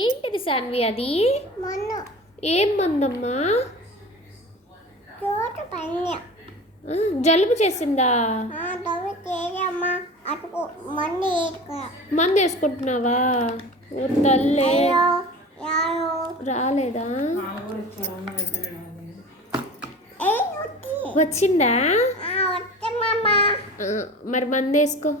ఏంటిది సాన్వి అది? మన్ను ఏం మందమ్మా? చోటు పన్య జలుబు చేసిందా? తవ్వి తేజమ్మా అటుకు మందు వేసుకో. మందు వేసుకుంటున్నావా? ఓ తల్లే, యారు రాలేదా? వచ్చి వచ్చిందా? వచ్చమ్మా. మరి మందు వేసుకో.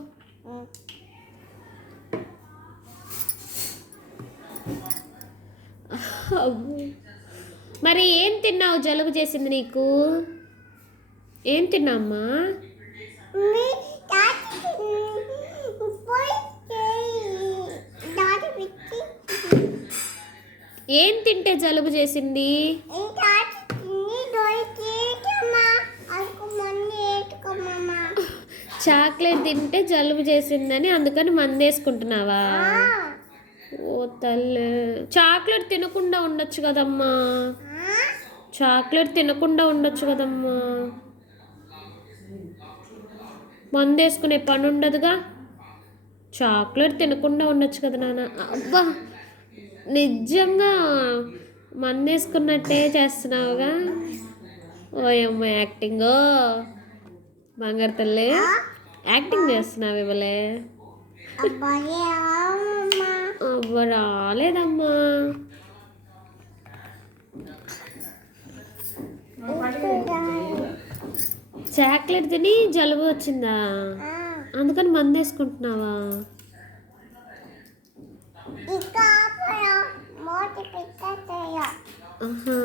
మరి ఏం తిన్నావు? జలుబు చేసింది నీకు? ఏం తిన్నామ్మా? ఏం తింటే జలుబు చేసింది? చాక్లెట్ తింటే జలుబు చేసిందని అందుకని మందు వేసుకుంటున్నావా? ఓ తల్లి, చాక్లెట్ తినకుండా ఉండొచ్చు కదమ్మా. చాక్లెట్ తినకుండా ఉండొచ్చు కదమ్మా. మందు వేసుకునే పని ఉండదుగా. చాక్లెట్ తినకుండా ఉండొచ్చు కదా నాన్న. అబ్బా, నిజంగా మందు వేసుకున్నట్టే చేస్తున్నావుగా. ఓయమ్మ యాక్టింగ్, బంగారు తల్లి యాక్టింగ్ చేస్తున్నావు ఇవ్వలే. అబ్బా రాలేదమ్మా. చాక్లెట్ తిని జలుబు వచ్చిందా? అందుకని మందు వేసుకుంటున్నావా? ఆహా,